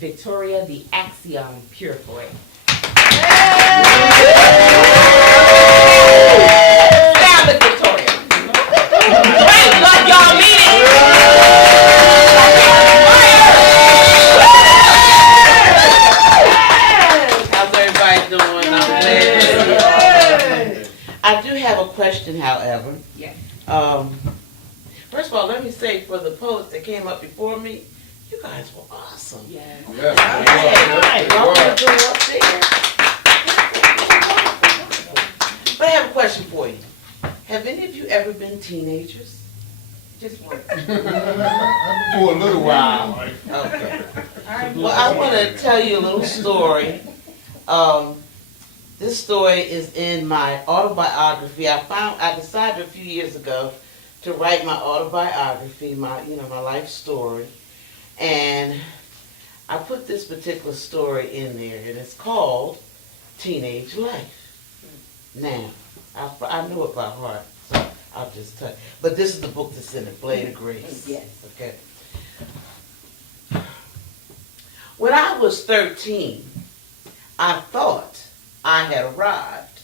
Victoria the Axiom Purefoy. Sound it, Victoria. Great, love y'all meeting. How's everybody doing? I do have a question, however. Yes. First of all, let me say for the poets that came up before me, you guys were awesome. Yes. Yeah. Y'all want to go upstairs? But I have a question for you. Have any of you ever been teenagers? Just one. For a little while. Okay. Well, I want to tell you a little story. This story is in my autobiography. I decided a few years ago to write my autobiography, my life story, and I put this particular story in there, and it's called Teenage Life. Now, I know it by heart, so I'll just tell you. But this is the book that's in it, Blade of Grace. Yes. Okay. When I was 13, I thought I had arrived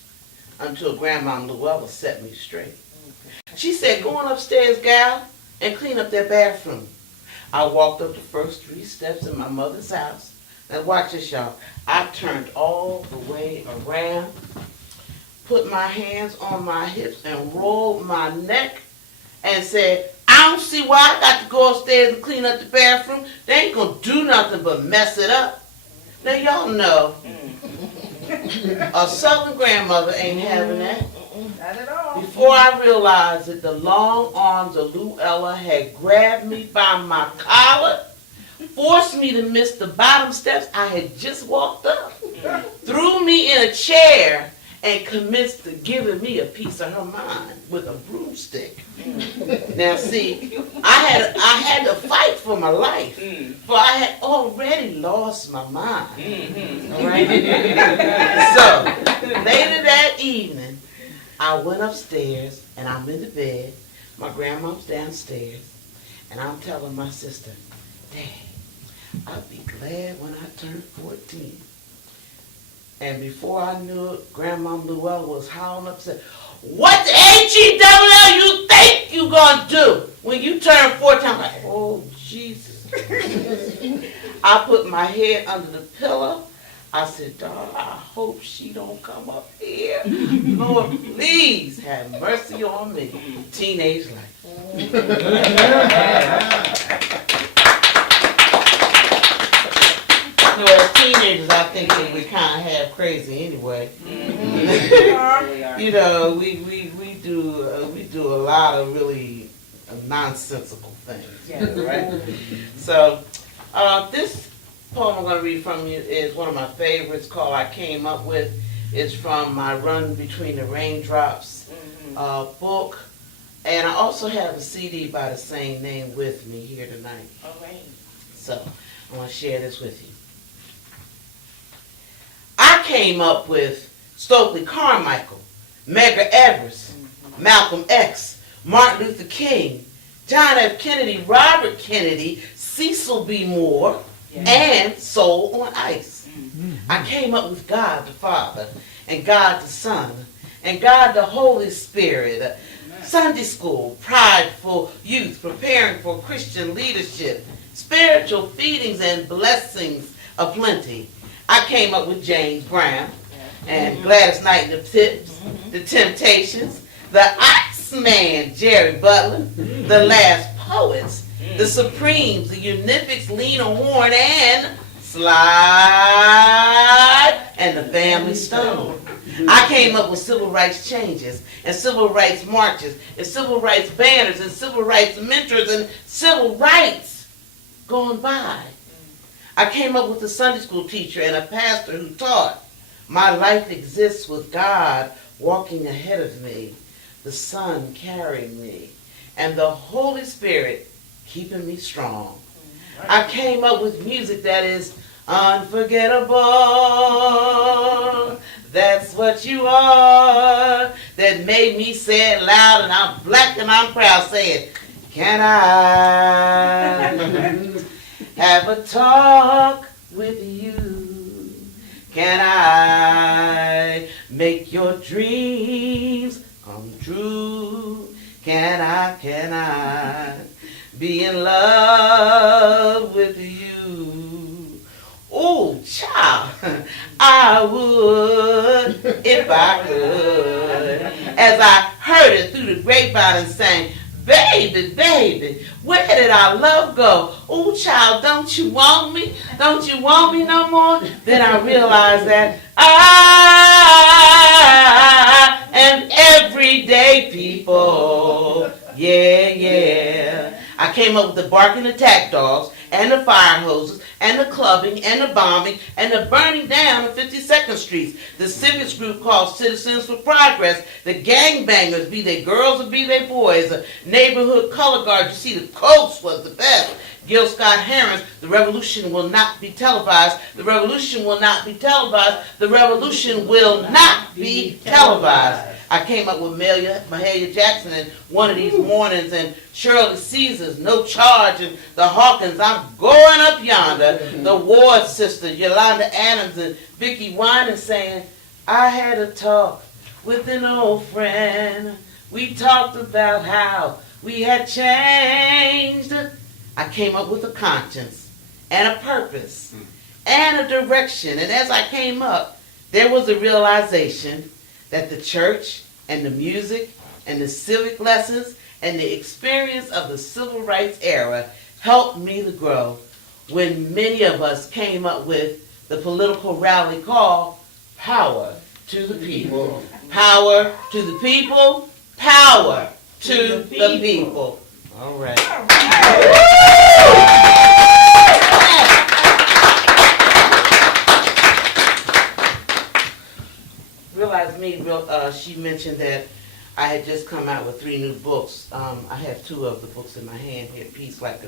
until Grandma Luella set me straight. She said, go on upstairs, gal, and clean up that bathroom. I walked up the first 3 steps in my mother's house. Now watch this, y'all. I turned all the way around, put my hands on my hips and rolled my neck and said, I don't see why I got to go upstairs and clean up the bathroom. They ain't gonna do nothing but mess it up. Now y'all know a Southern grandmother ain't having that. Not at all. Before I realized it, the long arms of Luella had grabbed me by my collar, forced me to miss the bottom steps I had just walked up, threw me in a chair, and commenced to giving me a piece of her mind with a broomstick. Now see, I had to fight for my life, for I had already lost my mind. All right? So, later that evening, I went upstairs, and I'm in the bed. My grandma's downstairs, and I'm telling my sister, Dad, I'll be glad when I turn 14. And before I knew it, Grandma Luella was howling up and said, what the H-E-double-L you think you gonna do when you turn 14? I'm like, oh, Jesus. I put my head under the pillow. I said, darling, I hope she don't come up here. Lord, please have mercy on me. Teenage life. You know, as teenagers, I think that we kind of have crazy anyway. You know, we do a lot of really nonsensical things. Yeah. Right? So, this poem I'm going to read from you is one of my favorites, called I Came Up With. It's from my Run Between the Raindrops book. And I also have a CD by the same name with me here tonight. All right. So, I want to share this with you. I came up with Stokely Carmichael, Medgar Evers, Malcolm X, Martin Luther King, John F. Kennedy, Robert Kennedy, Cecil B. Moore, and Soul on Ice. I came up with God the Father, and God the Son, and God the Holy Spirit, Sunday school, prideful youth preparing for Christian leadership, spiritual feedings and blessings aplenty. I came up with James Brown and Gladys Knight and the Tips, the Temptations, the Iceman, Jerry Butler, the Last Poets, the Supremes, the Unifics, Lena Horne, and Slide, and the Family Stone. I came up with civil rights changes, and civil rights marches, and civil rights banners, and civil rights mentors, and civil rights going by. I came up with a Sunday school teacher and a pastor who taught, my life exists with God walking ahead of me, the Son carrying me, and the Holy Spirit keeping me strong. I came up with music that is unforgettable. That's what you are. That made me say it loud, and I'm black and I'm proud. Say it. Can I have a talk with you? Can I make your dreams come true? Can I be in love with you? Oh, child, I would if I could. As I heard it through the grapevine and sang, baby, baby, where did our love go? Oh, child, don't you want me? Don't you want me no more? Then I realized that I am everyday people. Yeah, yeah. I came up with the barking attack dogs and the fire hoses and the clubbing and the bombing and the burning down of 52nd Street. The civics group called Citizens for Progress. The gangbangers, be they girls or be they boys. The neighborhood color guard, you see the coast was the best. Gil Scott Heron's, the revolution will not be televised. The revolution will not be televised. The revolution will not be televised. I came up with Mahalia Jackson in One of These Mornings and Shirley Caesar's No Charge and the Hawkins, I'm going up yonder. The Ward sisters, Yolanda Adams and Vicki Winans saying, I had a talk with an old friend. We talked about how we had changed. I came up with a conscience and a purpose and a direction. And as I came up, there was a realization that the church and the music and the civic lessons and the experience of the civil rights era helped me to grow when many of us came up with the political rally called Power to the People. Power to the people. Power to the people. All right. Realized me, she mentioned that I had just come out with 3 new books. I have 2 of the books in my hand here, Peace Like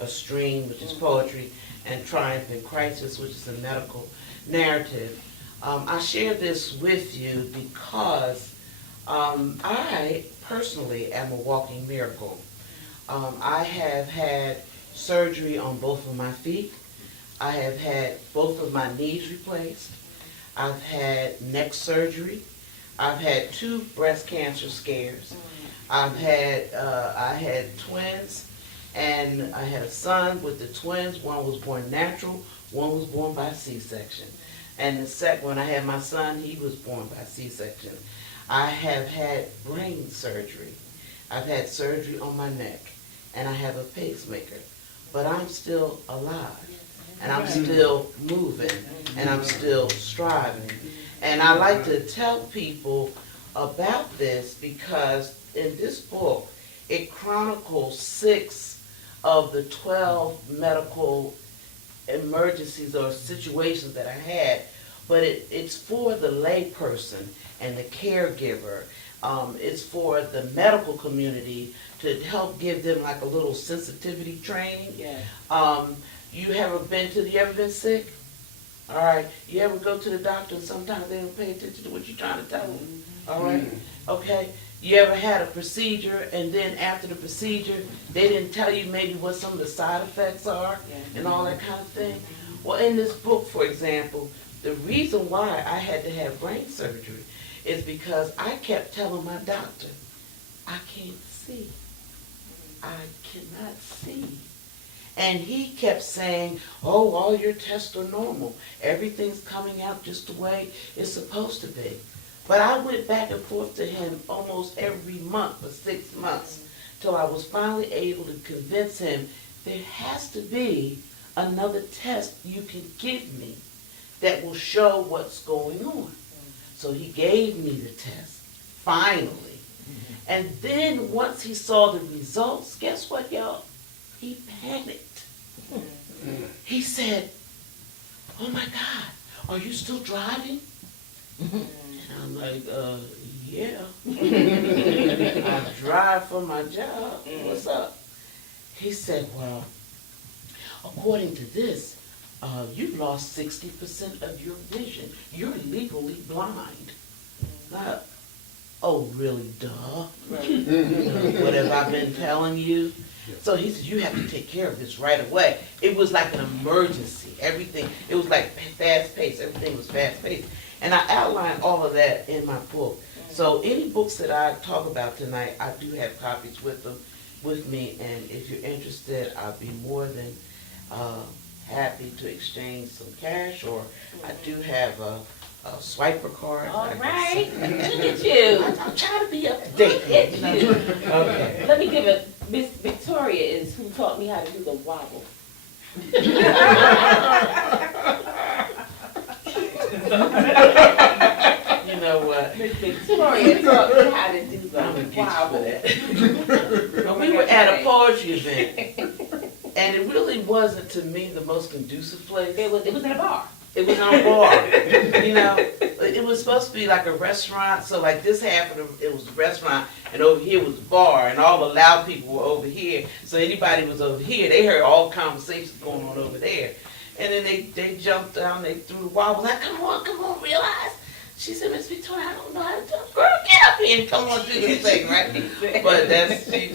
a Stream, which is poetry, and Triumph in Crisis, which is a medical narrative. I share this with you because I personally am a walking miracle. I have had surgery on both of my feet. I have had both of my knees replaced. I've had neck surgery. I've had 2 breast cancer scares. I had twins, and I had a son with the twins. One was born natural, one was born by C-section. And the second, when I had my son, he was born by C-section. I have had brain surgery. I've had surgery on my neck, and I have a pacemaker. But I'm still alive, and I'm still moving, and I'm still striving. And I like to tell people about this because in this book, it chronicles 6 of the 12 medical emergencies or situations that I had, but it's for the layperson and the caregiver. It's for the medical community to help give them like a little sensitivity training. Yeah. You ever been sick? All right. You ever go to the doctor and sometimes they don't pay attention to what you're trying to tell them? All right. Okay. You ever had a procedure and then after the procedure they didn't tell you maybe what some of the side effects are and all that kind of thing? Well, in this book, for example, the reason why I had to have brain surgery is because I kept telling my doctor, I can't see. I cannot see. And he kept saying, oh, all your tests are normal. Everything's coming out just the way it's supposed to be. But I went back and forth to him almost every month for 6 months till I was finally able to convince him there has to be another test you can give me that will show what's going on. So he gave me the test, finally. And then once he saw the results, guess what, y'all? He panicked. He said, oh my God, are you still driving? And I'm like, yeah. I drive for my job. What's up? He said, well, according to this, you've lost 60% of your vision. You're legally blind. Now, oh, really, duh? What have I been telling you? So he said, you have to take care of this right away. It was like an emergency. Everything, it was like fast paced. Everything was fast paced. And I outlined all of that in my book. So any books that I talk about tonight, I do have copies with me. And if you're interested, I'll be more than happy to exchange some cash, or I do have a swiper card. All right. Look at you. I'm trying to be up to date. Look at you. Okay. Let me give it. Miss Victoria is who taught me how to do the wobble. You know what? Miss Victoria taught me how to do the I'm gonna get you wobble. for that. We were at a poetry event, and it really wasn't to me the most conducive place. It was in a bar. It was on a bar. You know, it was supposed to be like a restaurant. So like this half of it was a restaurant, and over here was a bar, and all the loud people were over here. So anybody was over here, they heard all conversations going on over there. And then they jumped down, they threw the wobble. Like, come on, realize. She said, Miss Victoria, I don't know how to do it. Girl, get up here and come on, do this thing, right? But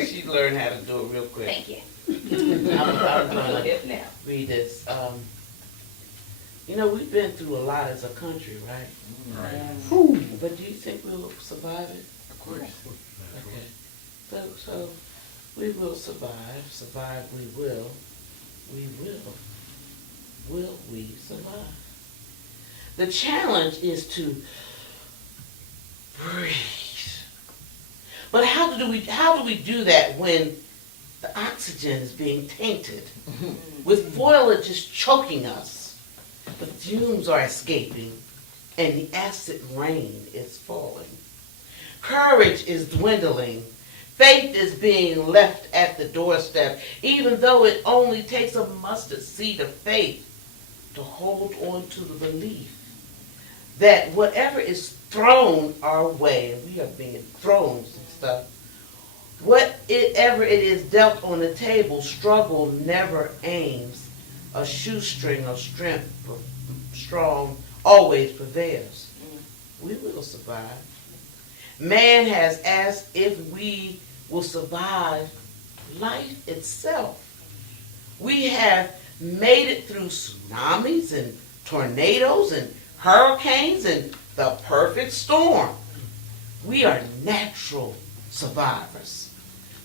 she learned how to do it real quick. Thank you. I'm gonna now. read this. You know, we've been through a lot as a country, right? But do you think we'll survive it? Of course. Okay. So we will survive. Survive we will. We will. Will we survive? The challenge is to breathe. But how do we do that when the oxygen is being tainted? With foliage choking us. The fumes are escaping, and the acid rain is falling. Courage is dwindling. Faith is being left at the doorstep, even though it only takes a mustard seed of faith to hold on to the belief that whatever is thrown our way, and we are being thrown some stuff, whatever it is dealt on the table, struggle never aims. A shoestring of strength strong always prevails. We will survive. Man has asked if we will survive life itself. We have made it through tsunamis and tornadoes and hurricanes and the perfect storm. We are natural survivors.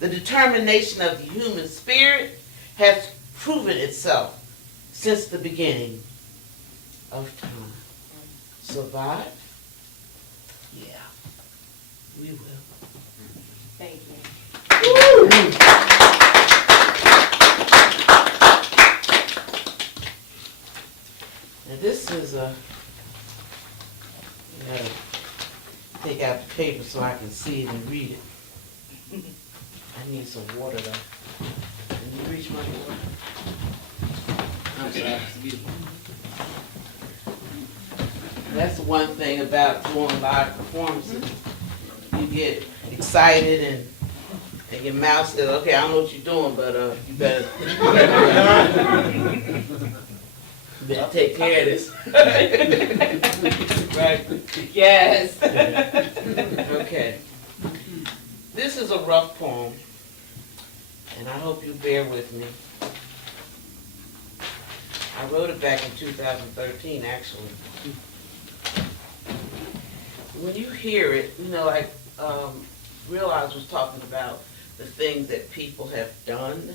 The determination of the human spirit has proven itself since the beginning of time. Survive? Yeah, we will. Thank you. Now this is you gotta take out the paper so I can see it and read it. I need some water though. Can you reach my water? I'm sorry, it's beautiful. That's the one thing about doing live performances. You get excited and your mouth says, okay, I don't know what you're doing, but you better take care of this. Right? Yes. Okay. This is a rough poem, and I hope you bear with me. I wrote it back in 2013, actually. When you hear it, you know, like Realize was talking about the things that people have done,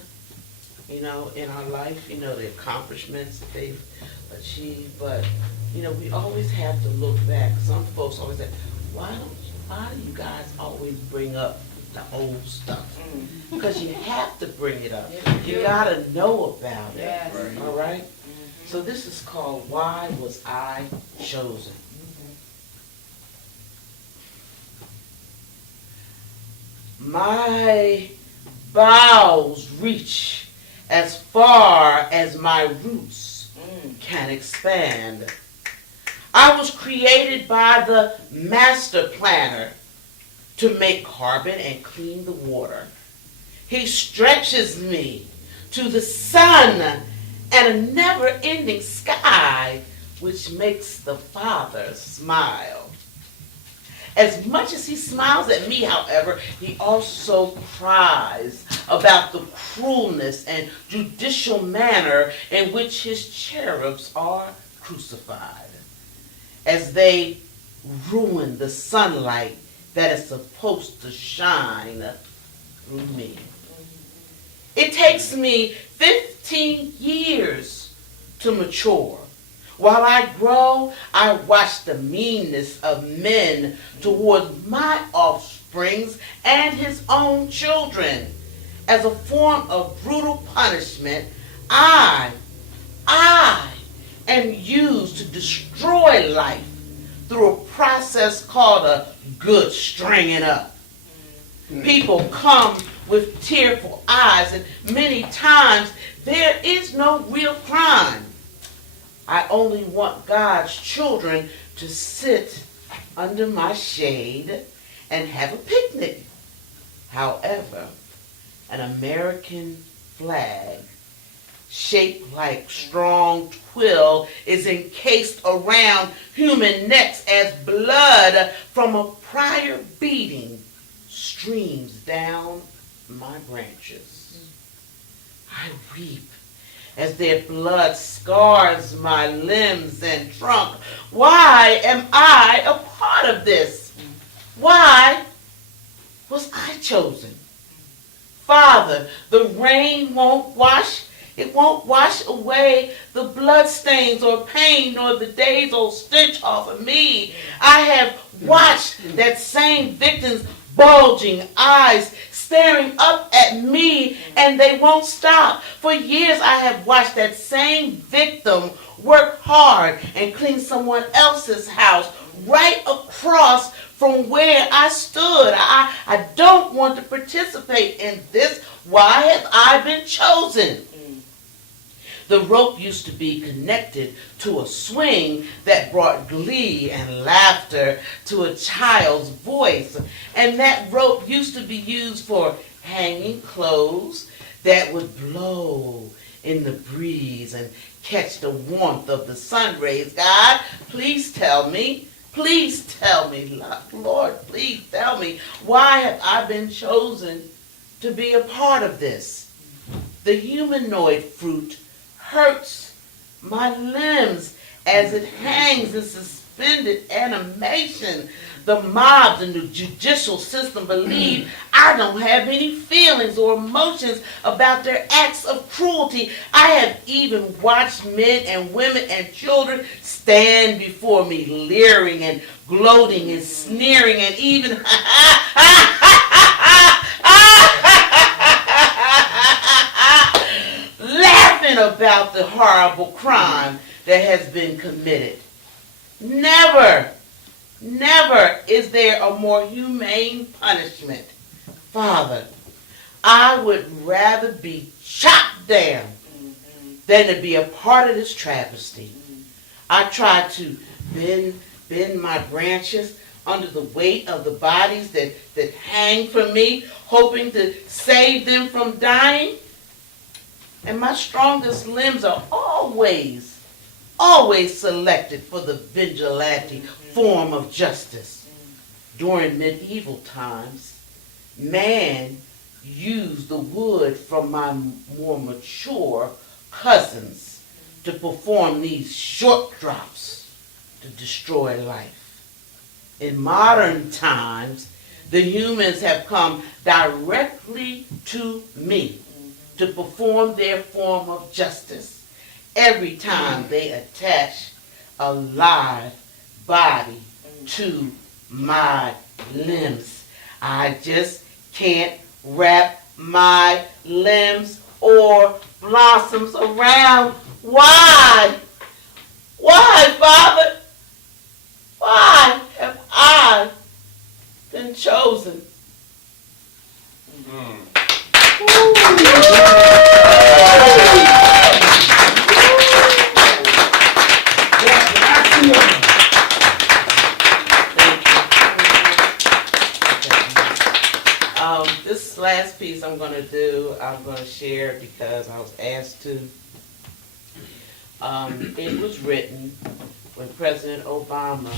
you know, in our life, you know, the accomplishments that they've achieved. But, you know, we always have to look back. Some folks always say, why do you guys always bring up the old stuff? Because you have to bring it up. You gotta know about it. Yes. All right? So this is called Why Was I Chosen? My boughs reach as far as my roots can expand. I was created by the master planner to make carbon and clean the water. He stretches me to the sun and a never-ending sky, which makes the Father smile. As much as he smiles at me, however, he also cries about the cruelness and judicial manner in which his cherubs are crucified, as they ruin the sunlight that is supposed to shine through me. It takes me 15 years to mature. While I grow, I watch the meanness of men towards my offsprings and his own children. As a form of brutal punishment, I am used to destroy life through a process called a good stringing up. People come with tearful eyes, and many times there is no real crime. I only want God's children to sit under my shade and have a picnic. However, an American flag shaped like strong twill is encased around human necks as blood from a prior beating streams down my branches. I weep as their blood scars my limbs and trunk. Why am I a part of this? Why was I chosen? Father, the rain won't wash away the blood stains or pain nor the days old stench off of me. I have watched that same victim's bulging eyes staring up at me, and they won't stop. For years I have watched that same victim work hard and clean someone else's house right across from where I stood. I don't want to participate in this. Why have I been chosen? The rope used to be connected to a swing that brought glee and laughter to a child's voice. And that rope used to be used for hanging clothes that would blow in the breeze and catch the warmth of the sun rays. God, please tell me, Lord, please tell me, why have I been chosen to be a part of this? The humanoid fruit hurts my limbs as it hangs in suspended animation. The mobs and the judicial system believe I don't have any feelings or emotions about their acts of cruelty. I have even watched men and women and children stand before me, leering and gloating and sneering and even laughing about the horrible crime that has been committed. Never is there a more humane punishment. Father, I would rather be chopped down than to be a part of this travesty. I try to bend my branches under the weight of the bodies that hang from me, hoping to save them from dying. And my strongest limbs are always selected for the vigilante form of justice. During medieval times, man used the wood from my more mature cousins to perform these short drops to destroy life. In modern times, the humans have come directly to me to perform their form of justice every time they attach a live body to my limbs. I just can't wrap my limbs or blossoms around. Why? Why, Father? Why have I been chosen? This last piece I'm going to share because I was asked to. It was written when President Obama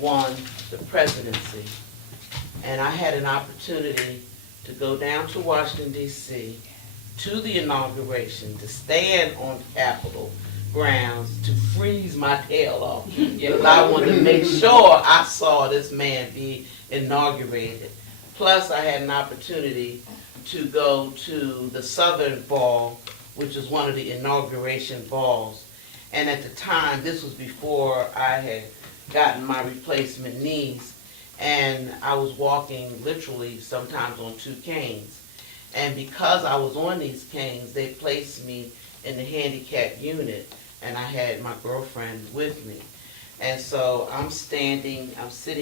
won the presidency. And I had an opportunity to go down to Washington, D.C., to the inauguration, to stand on Capitol grounds, to freeze my tail off. Because I wanted to make sure I saw this man be inaugurated. Plus, I had an opportunity to go to the Southern Ball, which was one of the inauguration balls. And at the time, this was before I had gotten my replacement knees, and I was walking literally sometimes on 2 canes. And because I was on these canes, they placed me in the handicap unit, and I had my girlfriend with me. And so I'm sitting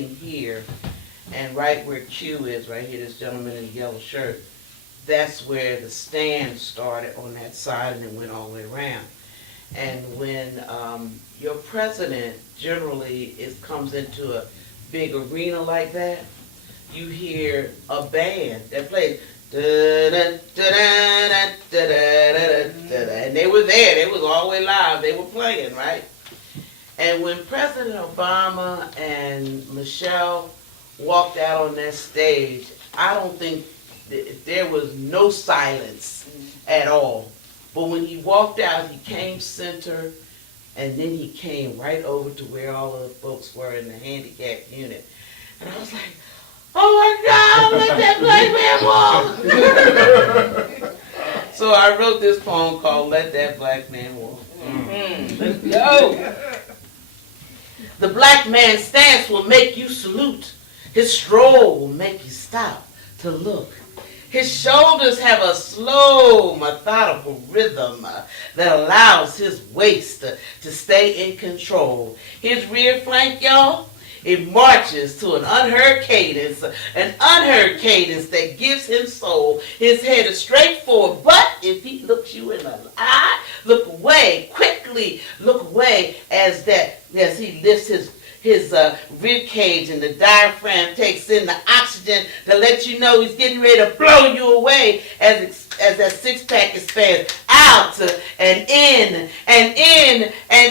here, and right where Q is, right here, this gentleman in the yellow shirt, that's where the stand started on that side and it went all the way around. And when your president generally comes into a big arena like that, you hear a band that plays da-da, da-da, da-da, da-da, and they were there, they was all the way live, they were playing, right? And when President Obama and Michelle walked out on that stage, I don't think there was no silence at all. But when he walked out, he came center, and then he came right over to where all of the folks were in the handicap unit. And I was like, oh my God, let that black man walk. So I wrote this poem called Let That Black Man Walk. Let's go. The black man's stance will make you salute. His stroll will make you stop to look. His shoulders have a slow, methodical rhythm that allows his waist to stay in control. His rear flank, y'all, it marches to an unheard cadence that gives him soul. His head is straight forward, but if he looks you in the eye, look away, quickly look away as he lifts his rib cage and the diaphragm takes in the oxygen to let you know he's getting ready to blow you away as that six-pack expands out and in and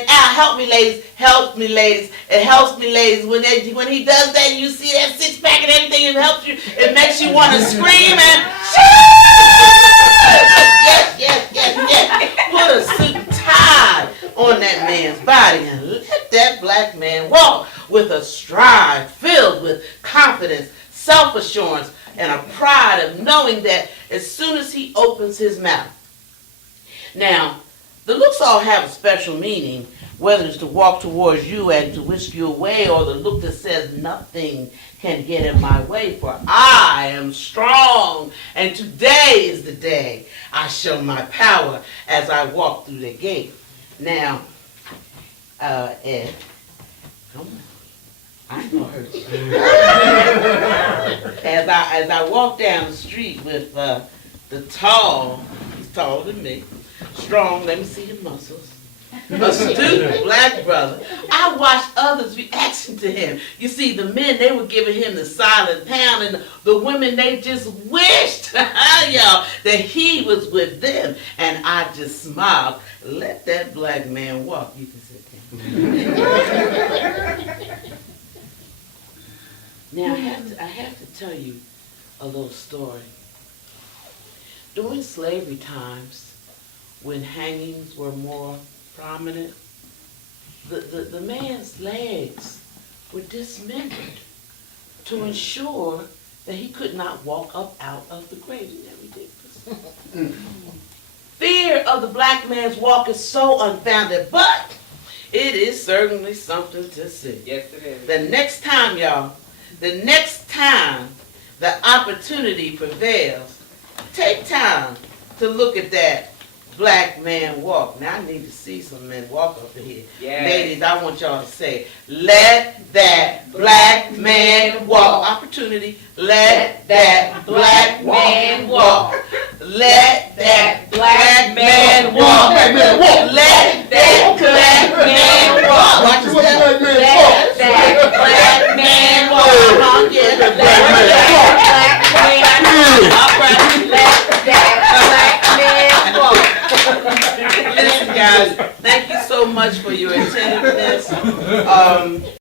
out. Help me, ladies. Help me, ladies. It helps me, ladies. When he does that, you see that six-pack and everything. It helps you. It makes you want to scream and yes. Put a suit and tie on that man's body and let that black man walk with a stride filled with confidence, self-assurance, and a pride of knowing that as soon as he opens his mouth. Now, the looks all have a special meaning, whether it's to walk towards you and to whisk you away, or the look that says nothing can get in my way, for I am strong, and today is the day I show my power as I walk through the gate. Now, Ed, come on. I ain't gonna hurt you. As I walk down the street with the he's taller than me, strong, let me see your muscles, astute black brother, I watched others' reaction to him. You see, the men, they were giving him the silent pound, and the women, they just wished, y'all, that he was with them. And I just smiled. Let that black man walk. You can sit down. Now, I have to tell you a little story. During slavery times, when hangings were more prominent, the man's legs were dismembered to ensure that he could not walk up out of the grave. Isn't that ridiculous? Fear of the black man's walk is so unfounded, but it is certainly something to see. Yes, it is. The next time, y'all, the next time the opportunity prevails, take time to look at that black man walk. Now I need to see some men walk up here. Yes. Ladies, I want y'all to say, let that black man walk. Opportunity, let that black man walk. Let that black man walk. Let that black man walk. Watch what the black man Let that black man walk. Come on, yeah. Let that black man walk. All right. Let that black man walk. Listen, guys, thank you so much for your attentiveness.